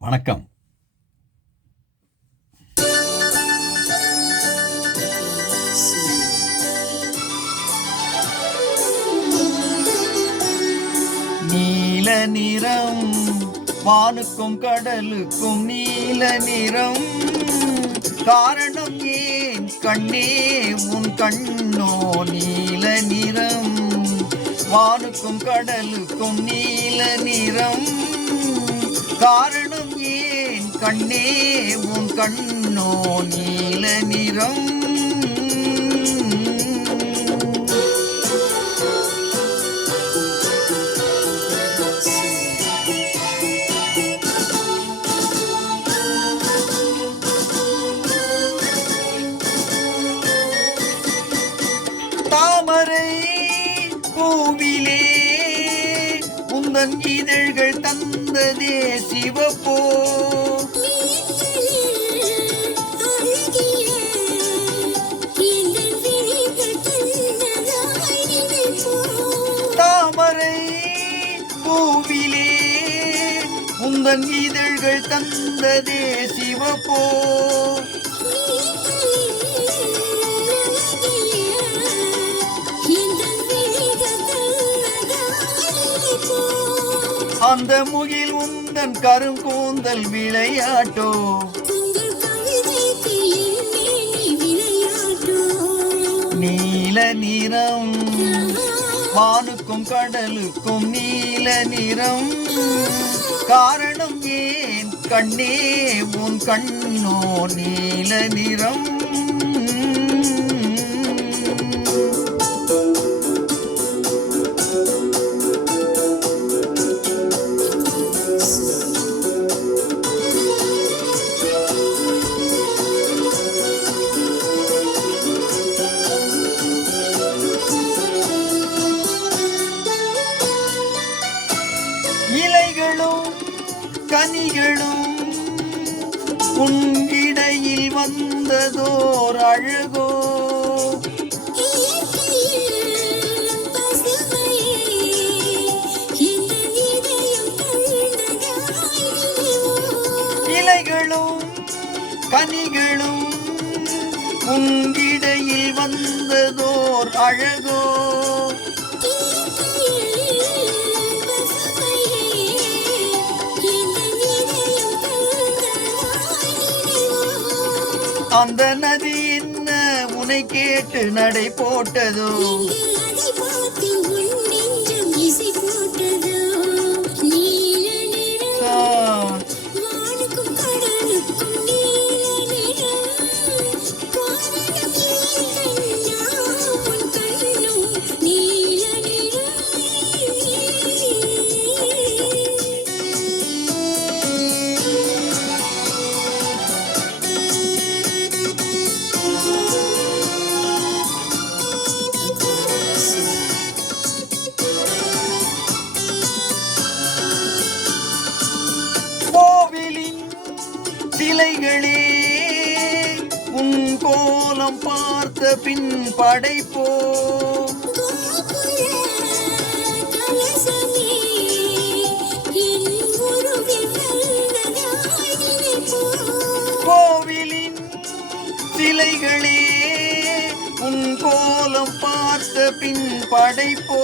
வணக்கம். நீல நிறம், வானுக்கும் கடலுக்கும் நீல நிறம். காரணம் ஏன் கண்ணே உன் கண்ணோ நீல நிறம். வானுக்கும் கடலுக்கும் நீல நிறம். காரணம் ஏன் கண்ணே உன் கண்ணோ நீல நிறம். தாமரை பூவிலே உந்தன் இதழ்கள் தந்ததே சிவப்போ. தாமரை பூவிலே உந்தன் இதழ்கள் தந்ததே சிவப்போ. அந்த முகில் உந்தன் கருங்கூந்தல் விளையாட்டோ. நீல நிறம், வானுக்கும் கடலுக்கும் நீல நிறம். காரணம் ஏன் கண்ணே உன் கண்ணோ நீல நிறம். இலைகளும் கனிகளும் உன்னிடையில் வந்ததோர் அழகோ. இலைகளும் கனிகளும் உன்னிடையில் வந்ததோர் அழகோ. அந்த நதி என்ன உன்னை கேட்டு நடை போட்டதோ. கோவிலின் சிலைகளே உன் கோலம் பார்த்த பின் படைப்போ. கோவிலின் சிலைகளே உன் கோலம் பார்த்த பின் படைப்போ.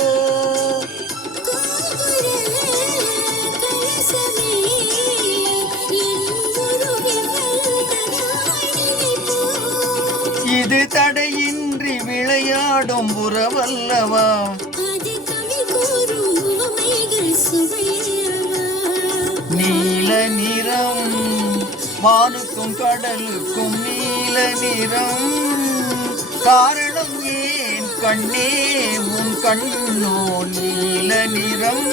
இது தடையின்றி விளையாடும் உறவல்லவா. நீல நிறம், வானுக்கும் கடலுக்கும் நீல நிறம். காரணம் ஏன் கண்ணே உன் கண்ணோ நீல நிறம்.